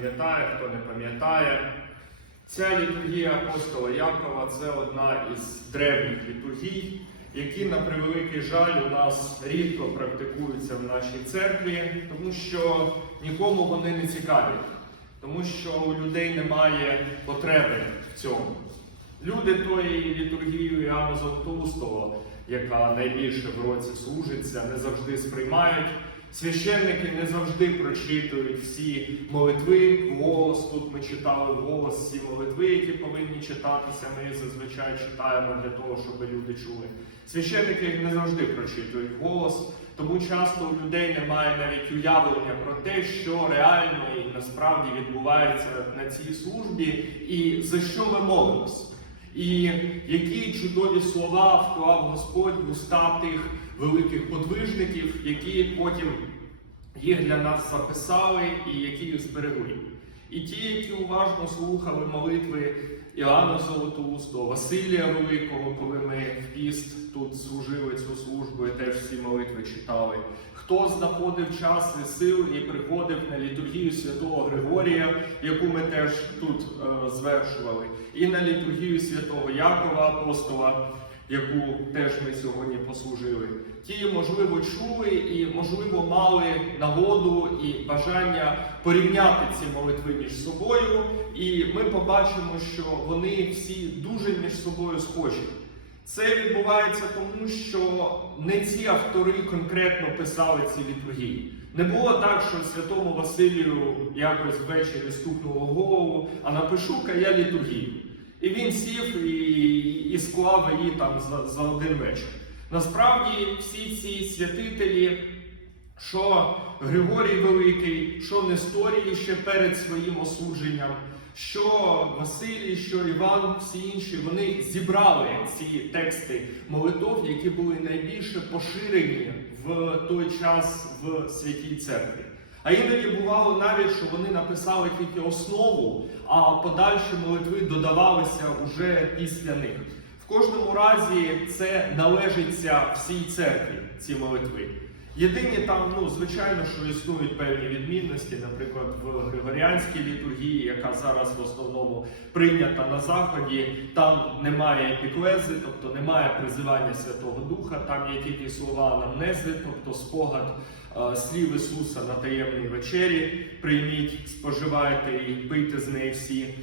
пам'ятає, хто не пам'ятає. Ця літургія апостола Якова це одна із древніх літургій, які, на превеликий жаль, у нас рідко практикуються в нашій церкві, тому що нікому вони не цікаві, тому що у людей немає потреби в цьому. Люди тої літургії Іоанна Золотоустого, яка найбільше в році служиться, не завжди сприймають. Священники не завжди прочитують всі молитви вголос. Тут ми читали вголос всі молитви, які повинні читатися. Ми зазвичай читаємо для того, щоб люди чули. Священники не завжди прочитують вголос, тому часто у людей немає навіть уявлення про те, що реально і насправді відбувається на цій службі, і за що ми молимося. І які чудові слова вклав Господь в уста тих великих подвижників, які потім їх для нас записали і які їх зберегли. І ті, які уважно слухали молитви Іоанна Золотоустого, Василія Великого, коли ми в піст тут служили цю службу і теж всі молитви читали. Хто знаходив час і сил і приходив на літургію святого Григорія, яку ми теж тут е, звершували, і на літургію святого Якова Апостола, яку теж ми сьогодні послужили. Ті, можливо, чули і, можливо, мали нагоду і бажання порівняти ці молитви між собою, і ми побачимо, що вони всі дуже між собою схожі. Це відбувається тому, що не ці автори конкретно писали ці літургії. Не було так, що святому Василію якось ввечері стукнуло голову, а напишу-ка я літургію. І він сів і, і склав її там за, за один вечір. Насправді всі ці святителі, що Григорій Великий, що Несторій ще перед своїм осудженням, що Василій, що Іван, всі інші, вони зібрали ці тексти молитов, які були найбільше поширені в той час в святій церкві. А іноді бувало навіть, що вони написали тільки основу, а подальші молитви додавалися уже після них. В кожному разі це належиться всій церкві, ці молитви. Єдині там, ну, звичайно, що існують певні відмінності, наприклад, в Григоріанській літургії, яка зараз в основному прийнята на Заході, там немає епіклези, тобто немає призивання Святого Духа, там є тільки слова анамнези, тобто спогад слів Ісуса на таємній вечері. Прийміть, споживайте і пийте з неї всі.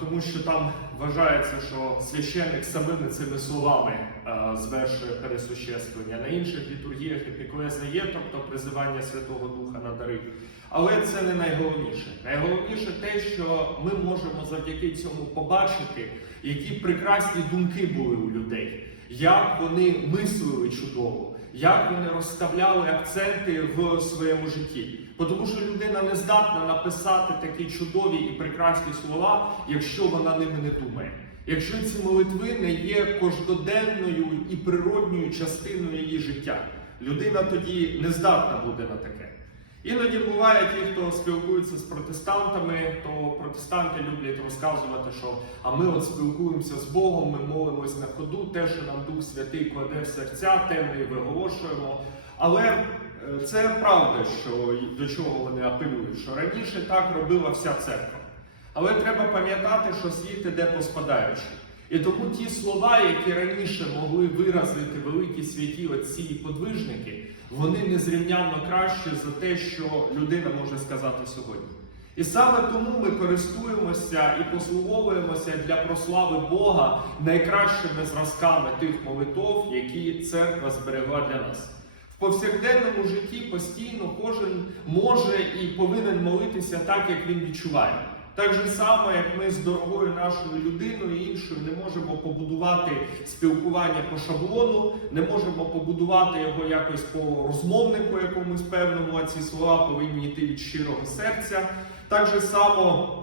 Тому що там вважається, що священник самими цими словами звершує пересуществлення. На інших літургіях епіклеза є, тобто призивання Святого Духа на дари. Але це не найголовніше. Найголовніше те, що ми можемо завдяки цьому побачити, які прекрасні думки були у людей, як вони мислили чудово, як вони розставляли акценти в своєму житті. Тому що людина не здатна написати такі чудові і прекрасні слова, якщо вона ними не думає. Якщо ці молитви не є кожноденною і природньою частиною її життя, людина тоді не здатна буде на таке. Іноді буває ті, хто спілкується з протестантами, то протестанти люблять розказувати, що а ми от спілкуємося з Богом, ми молимось на ходу, те, що нам Дух Святий кладе в серця, те ми і виголошуємо. Але е, це правда, що до чого вони апелюють, що раніше так робила вся церква. Але треба пам'ятати, що світ іде по спадаючи. І тому ті слова, які раніше могли виразити великі святі отці і подвижники, вони незрівнянно кращі за те, що людина може сказати сьогодні. І саме тому ми користуємося і послуговуємося для прослави Бога найкращими зразками тих молитов, які церква зберегла для нас. В повсякденному житті постійно кожен може і повинен молитися так, як він відчуває. Так же само, як ми з дорогою нашою людиною і іншою не можемо побудувати спілкування по шаблону, не можемо побудувати його якось по розмовнику якомусь певному, а ці слова повинні йти від щирого серця. Так же само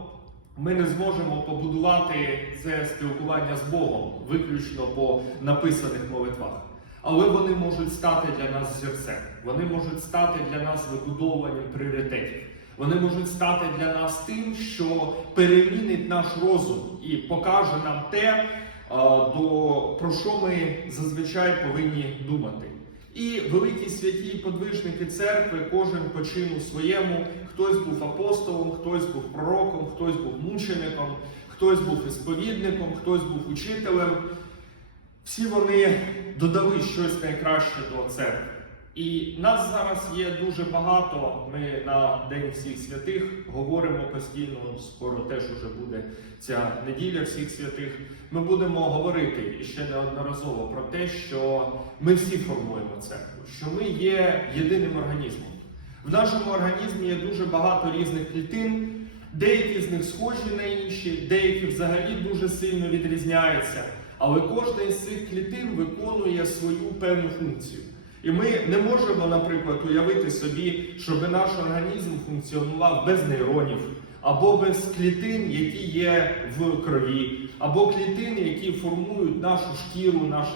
ми не зможемо побудувати це спілкування з Богом виключно по написаних молитвах. Але вони можуть стати для нас зірцем, вони можуть стати для нас вибудовуванням пріоритетів. Вони можуть стати для нас тим, що перемінить наш розум і покаже нам те, до, про що ми зазвичай повинні думати. І великі святі подвижники церкви, кожен по чину своєму, хтось був апостолом, хтось був мучеником, хтось був ісповідником, хтось був учителем. Всі вони додали щось найкраще до церкви. І нас зараз є дуже багато. Ми на День всіх святих говоримо постійно. Скоро теж уже буде ця неділя всіх святих. Ми будемо говорити і ще неодноразово про те, що ми всі формуємо церкву, що ми є єдиним організмом. В нашому організмі є дуже багато різних клітин. Деякі з них схожі на інші, деякі взагалі дуже сильно відрізняються. Але кожна із цих клітин виконує свою певну функцію. І ми не можемо, наприклад, уявити собі, щоб наш організм функціонував без нейронів, або без клітин, які є в крові, або клітин, які формують нашу шкіру, наш,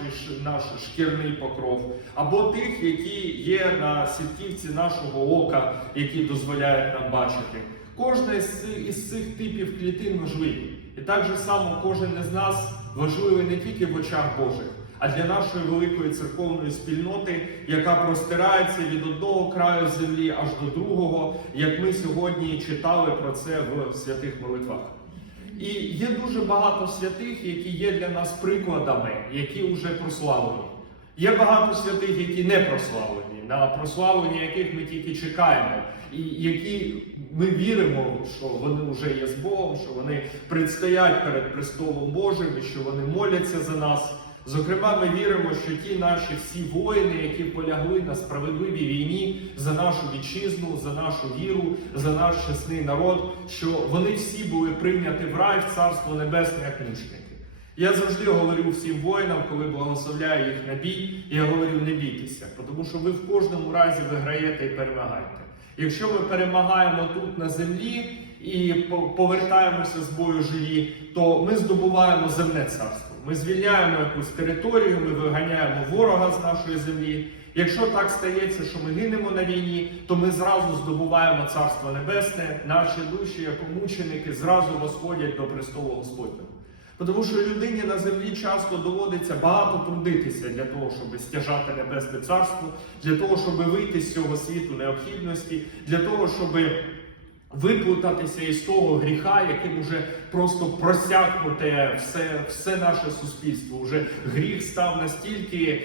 наш шкірний покров, або тих, які є на сітківці нашого ока, які дозволяють нам бачити. Кожна із із цих типів клітин важливі. І так же само кожен із нас важливий не тільки в очах Божих, а для нашої великої церковної спільноти, яка простирається від одного краю землі аж до другого, як ми сьогодні читали про це в святих молитвах. І є дуже багато святих, які є для нас прикладами, які вже прославлені. Є багато святих, які не прославлені, на прославлення яких ми тільки чекаємо, і які ми віримо, що вони вже є з Богом, що вони предстоять перед престолом Божим, і що вони моляться за нас. Зокрема, ми віримо, що ті наші всі воїни, які полягли на справедливій війні за нашу вітчизну, за нашу віру, за наш чесний народ, що вони всі були прийняті в рай в царство небесне як мученики. Я завжди говорю всім воїнам, коли благословляю їх на бій, я говорю, не бійтеся, тому що ви в кожному разі виграєте і перемагаєте. Якщо ми перемагаємо тут на землі і по- повертаємося з бою живі, то ми здобуваємо земне царство. Ми звільняємо якусь територію, ми виганяємо ворога з нашої землі. Якщо так стається, що ми гинемо на війні, то ми зразу здобуваємо царство небесне, наші душі, як мученики, зразу восходять до престолу Господнього. Тому що людині на землі часто доводиться багато трудитися для того, щоб стяжати небесне царство, для того, щоб вийти з цього світу необхідності, для того, щоб виплутатися із того гріха, яким уже просто просякнуте все, все наше суспільство. Уже гріх став настільки е,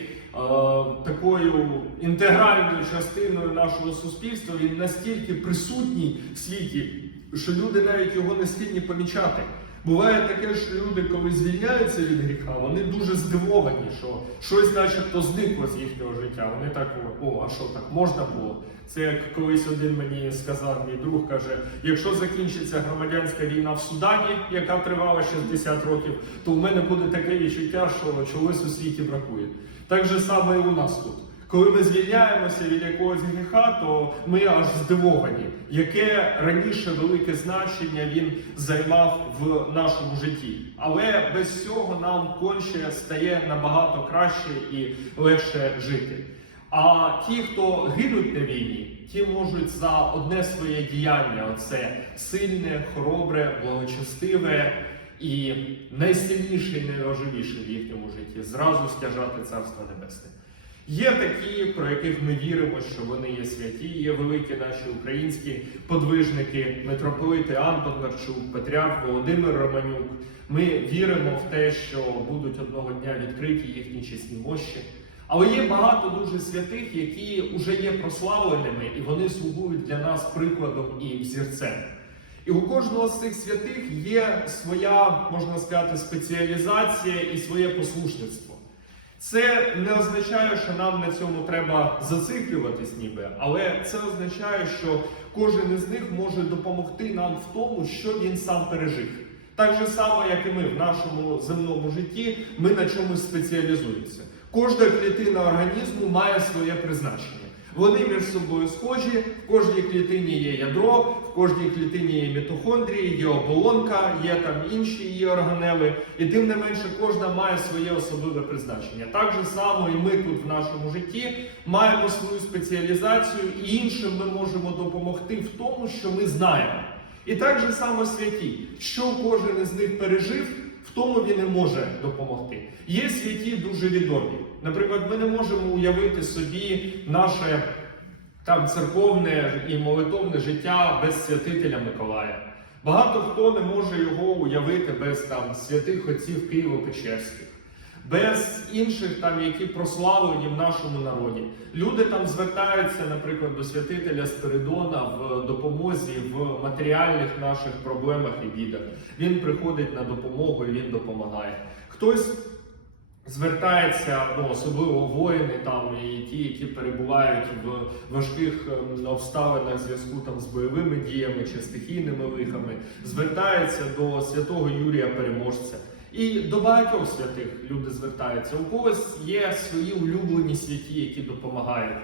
такою інтегральною частиною нашого суспільства, він настільки присутній в світі, що люди навіть його не схильні помічати. Буває таке, що люди, коли звільняються від гріха, вони дуже здивовані, що щось начебто зникло з їхнього життя. Вони так, о, а що так можна було? Це як колись один мені сказав, мій друг каже: якщо закінчиться громадянська війна в Судані, яка тривала 60 років, то в мене буде таке відчуття, що чогось у світі бракує. Так же саме і у нас тут. Коли ми звільняємося від якогось гріха, то ми аж здивовані, яке раніше велике значення він займав в нашому житті. Але без цього нам конче стає набагато краще і легше жити. А ті, хто гинуть на війні, ті можуть за одне своє діяння, оце сильне, хоробре, благочестиве і найсильніше і найважливіше в їхньому житті зразу стяжати Царство Небесне. Є такі, про яких ми віримо, що вони є святі, є великі наші українські подвижники, митрополит Іоанн Бондарчук, Патріарх Володимир Романюк. Ми віримо в те, що будуть одного дня відкриті їхні чесні мощі. Але є багато дуже святих, які вже є прославленими, і вони слугують для нас прикладом і взірцем. І у кожного з цих святих є своя, можна сказати, спеціалізація і своє послушництво. Це не означає, що нам на цьому треба зациклюватись, ніби, але це означає, що кожен із них може допомогти нам в тому, що він сам пережив. Так же само, як і ми в нашому земному житті, ми на чомусь спеціалізуємося. Кожна клітина організму має своє призначення. Вони між собою схожі, в кожній клітині є ядро, в кожній клітині є мітохондрії, є оболонка, є там інші її органели, і тим не менше кожна має своє особливе призначення. Так же само і ми тут в нашому житті маємо свою спеціалізацію, і іншим ми можемо допомогти в тому, що ми знаємо. І так же само святі, що кожен із них пережив, в тому він і може допомогти. Є святі дуже відомі. Наприклад, ми не можемо уявити собі наше там церковне і молитовне життя без святителя Миколая. Багато хто не може його уявити без там святих отців Києво-Печерських, без інших там, які прославлені в нашому народі. Люди там звертаються, наприклад, до святителя Спиридона в допомозі в матеріальних наших проблемах і бідах. Він приходить на допомогу і він допомагає. Хтось звертається, ну, особливо воїни там і ті, які перебувають в важких ем, обставинах зв'язку там з бойовими діями чи стихійними лихами, звертаються до святого Юрія Переможця. І до багатьох святих люди звертаються. У когось є свої улюблені святі, які допомагають.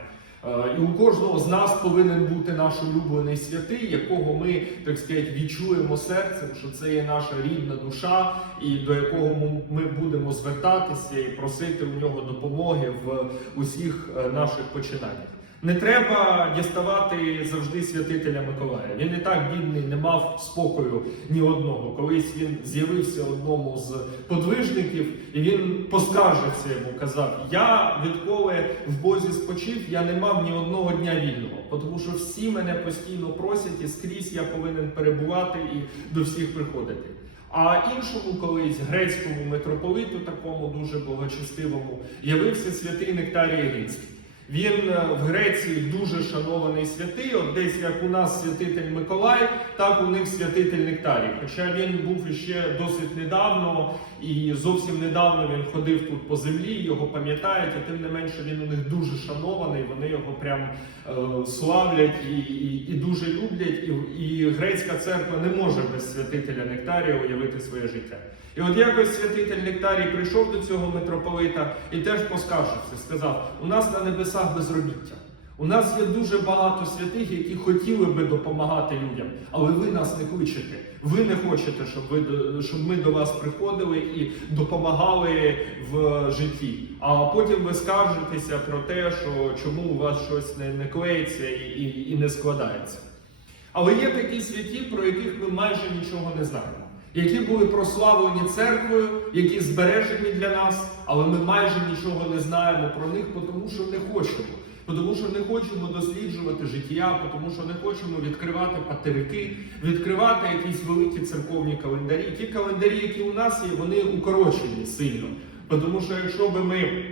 Е, І у кожного з нас повинен бути наш улюблений святий, якого ми, так сказати, відчуємо серцем, що це є наша рідна душа, і до якого ми- будемо звертатися і просити у нього допомоги в усіх е, наших починаннях. Не треба діставати завжди святителя Миколая. Він і так бідний, не мав спокою ні одного. Колись він з'явився одному з подвижників, і він поскаржився йому, казав: Я відколи в Бозі спочив, я не мав ні одного дня вільного, тому що всі мене постійно просять, і скрізь я повинен перебувати і до всіх приходити. А іншому колись грецькому митрополиту, такому дуже благочестивому, явився святий Нектарій Егинський. Він е, в Греції дуже шанований святий, от десь як у нас святитель Миколай, так у них святитель Нектарій. Хоча він був іще досить недавно, і зовсім недавно він ходив тут по землі, його пам'ятають, а тим не менше він у них дуже шанований, вони його прям е, славлять і, і, і дуже люблять. І, і грецька церква не може без святителя Нектарія уявити своє життя. І от якось святитель Нектарій прийшов до цього митрополита і теж поскаржився, сказав: у нас на небесах безробіття. У нас є дуже багато святих, які хотіли би допомагати людям, але ви нас не кличете. Ви не хочете, щоб ви щоб ми до вас приходили і допомагали в житті. А потім ви скаржитеся про те, що чому у вас щось не, не клеїться і, і, і не складається. Але є такі святі, про яких ми майже нічого не знаємо, які були прославлені церквою, які збережені для нас, але ми майже нічого не знаємо про них, тому що не хочемо. Тому що не хочемо досліджувати життя, тому що не хочемо відкривати патерики, відкривати якісь великі церковні календарі. Ті календарі, які у нас є, вони укорочені сильно. Тому що якщо би ми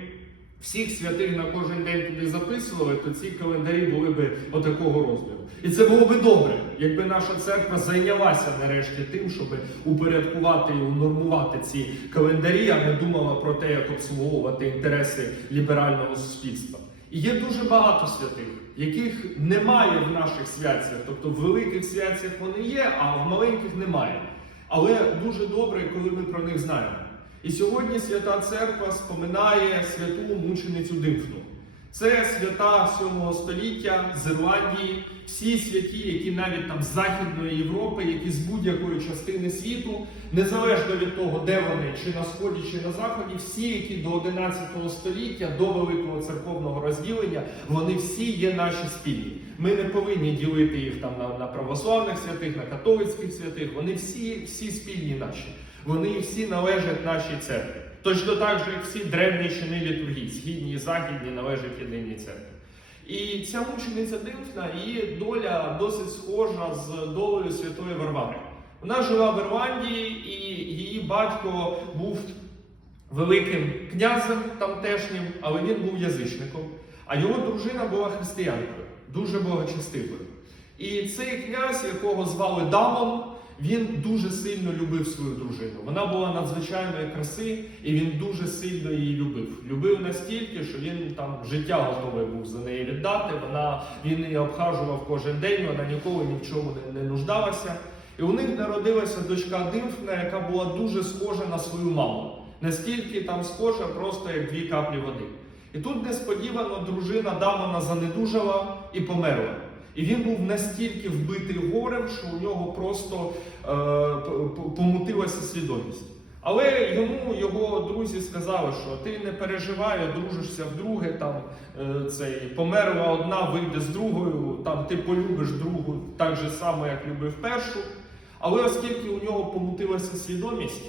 всіх святих на кожен день туди записували, то ці календарі були б отакого розміру. І це було би добре, якби наша церква зайнялася нарешті тим, щоб упорядкувати і унормувати ці календарі, а не думала про те, як обслуговувати інтереси ліберального суспільства. І є дуже багато святих, яких немає в наших святцях, тобто в великих святцях вони є, а в маленьких немає. Але дуже добре, коли ми про них знаємо. І сьогодні Свята Церква споминає святу мученицю Димфну. Це свята 7 століття з Ірландії, всі святі, які навіть там з Західної Європи, які з будь-якої частини світу, незалежно від того, де вони, чи на сході, чи на заході, всі, які до 11 століття, до великого церковного розділення, вони всі є наші спільні. Ми не повинні ділити їх там на, на православних святих, на католицьких святих. Вони всі, всі спільні наші. Вони всі належать нашій церкві. Точно так же, як всі древні чини літургії, східні і західні належать єдиній церкві. І ця мучениця Димфна, її доля досить схожа з долею святої Варвари. Вона жила в Ірландії, і її батько був великим князем тамтешнім, але він був язичником. А його дружина була християнкою, дуже благочестивою. І цей князь, якого звали Дамон, він дуже сильно любив свою дружину. Вона була надзвичайної краси, і він дуже сильно її любив. Любив настільки, що він там життя готовий був за неї віддати. Вона він її обхажував кожен день, вона ніколи ні в чому не, не нуждалася. І у них народилася дочка Димфна, яка була дуже схожа на свою маму. Настільки там схожа, просто як дві каплі води. І тут несподівано дружина Дамона занедужала і померла. І він був настільки вбитий горем, що у нього просто е, помутилася свідомість. Але йому його друзі сказали, що ти не переживай, одружишся вдруге, там е, цей померла одна, вийде з другою, там ти полюбиш другу так же само, як любив першу. Але оскільки у нього помутилася свідомість,